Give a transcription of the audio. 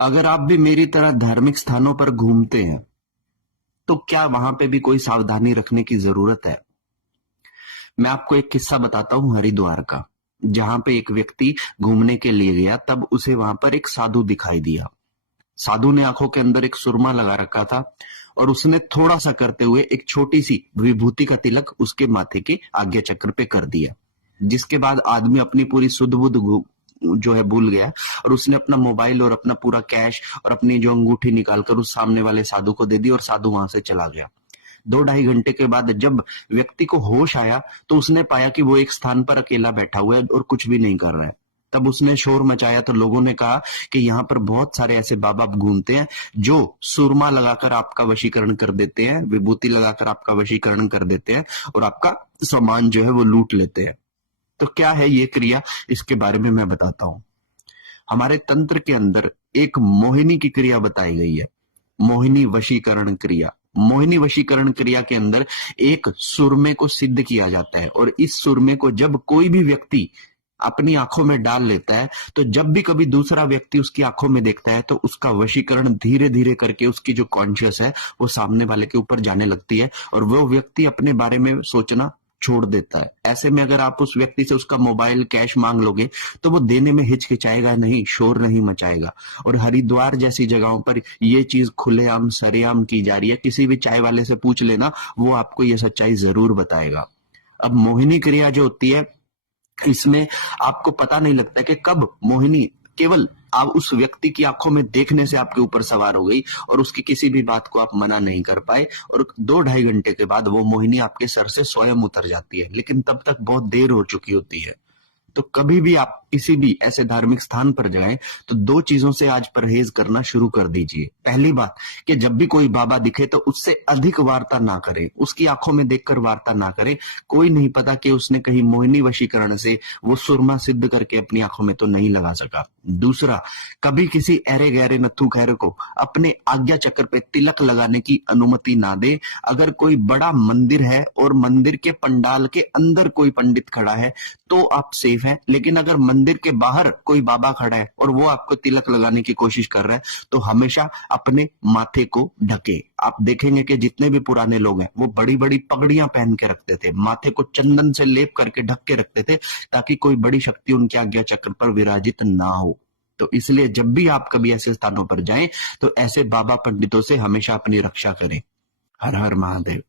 अगर आप भी मेरी तरह धार्मिक स्थानों पर घूमते हैं तो क्या वहां पे भी कोई सावधानी रखने की जरूरत है? मैं आपको एक किस्सा बताता हूँ हरिद्वार का, जहां पे एक व्यक्ति घूमने के लिए गया, तब उसे वहां पर एक साधु दिखाई दिया। साधु ने आंखों के अंदर एक सुरमा लगा रखा था और उसने थोड़ा सा करते हुए एक छोटी सी विभूति का तिलक उसके माथे के आज्ञा चक्र पे कर दिया। जिसके बाद आदमी अपनी पूरी सुध बुध जो है भूल गया और उसने अपना मोबाइल और अपना पूरा कैश और अपनी जो अंगूठी निकालकर उस सामने वाले साधु को दे दी और साधु वहां से चला गया। 2-2.5 घंटे के बाद जब व्यक्ति को होश आया तो उसने पाया कि वो एक स्थान पर अकेला बैठा हुआ है और कुछ भी नहीं कर रहा है। तब उसने शोर मचाया तो लोगों ने कहा कि यहाँ पर बहुत सारे ऐसे बाबा घूमते हैं जो सुरमा लगाकर आपका वशीकरण कर देते हैं, विभूति लगाकर आपका वशीकरण कर देते हैं और आपका सामान जो है वो लूट लेते हैं। तो क्या है ये क्रिया, इसके बारे में मैं बताता हूं। हमारे तंत्र के अंदर एक मोहिनी की क्रिया बताई गई है, मोहिनी वशीकरण क्रिया। मोहिनी वशीकरण क्रिया के अंदर एक सुरमे को सिद्ध किया जाता है और इस सुरमे को जब कोई भी व्यक्ति अपनी आंखों में डाल लेता है तो जब भी कभी दूसरा व्यक्ति उसकी आंखों में देखता है तो उसका वशीकरण धीरे धीरे करके उसकी जो कॉन्शियस है वो सामने वाले के ऊपर जाने लगती है और वो व्यक्ति अपने बारे में सोचना छोड़ देता है। ऐसे में अगर आप उस व्यक्ति से उसका मोबाइल कैश मांग लोगे तो वो देने में हिचकिचाएगा नहीं, शोर नहीं मचाएगा। और हरिद्वार जैसी जगहों पर ये चीज खुलेआम सरेआम की जा रही है। किसी भी चाय वाले से पूछ लेना, वो आपको ये सच्चाई जरूर बताएगा। अब मोहिनी क्रिया जो होती है, इसमें आपको पता नहीं लगता कि कब मोहिनी केवल आप उस व्यक्ति की आंखों में देखने से आपके ऊपर सवार हो गई और उसकी किसी भी बात को आप मना नहीं कर पाए और 2-2.5 घंटे के बाद वो मोहिनी आपके सर से स्वयं उतर जाती है, लेकिन तब तक बहुत देर हो चुकी होती है। तो कभी भी आप किसी भी ऐसे धार्मिक स्थान पर जाएं तो 2 चीजों से आज परहेज करना शुरू कर दीजिए। पहली बात कि जब भी कोई बाबा दिखे तो उससे अधिक वार्ता ना करें, उसकी आंखों में देखकर वार्ता ना करें। कोई नहीं पता कि उसने कहीं मोहिनी वशीकरण से वो सुरमा सिद्ध करके अपनी आंखों में तो नहीं लगा सका। दूसरा, कभी किसी अरे गहरे नत्थु खैर को अपने आज्ञा चक्र पे तिलक लगाने की अनुमति ना दे। अगर कोई बड़ा मंदिर है और मंदिर के पंडाल के अंदर कोई पंडित खड़ा है तो आप सेफ हैं, लेकिन अगर मंदिर के बाहर कोई बाबा खड़ा है और वो आपको तिलक लगाने की कोशिश कर रहा है तो हमेशा अपने माथे को ढके। आप देखेंगे कि जितने भी पुराने लोग हैं वो बड़ी बड़ी पगड़ियां पहन के रखते थे, माथे को चंदन से लेप करके ढक के रखते थे ताकि कोई बड़ी शक्ति उनके आज्ञा चक्र पर विराजित ना हो। तो इसलिए जब भी आप कभी ऐसे स्थानों पर जाएं तो ऐसे बाबा पंडितों से हमेशा अपनी रक्षा करें। हर हर महादेव।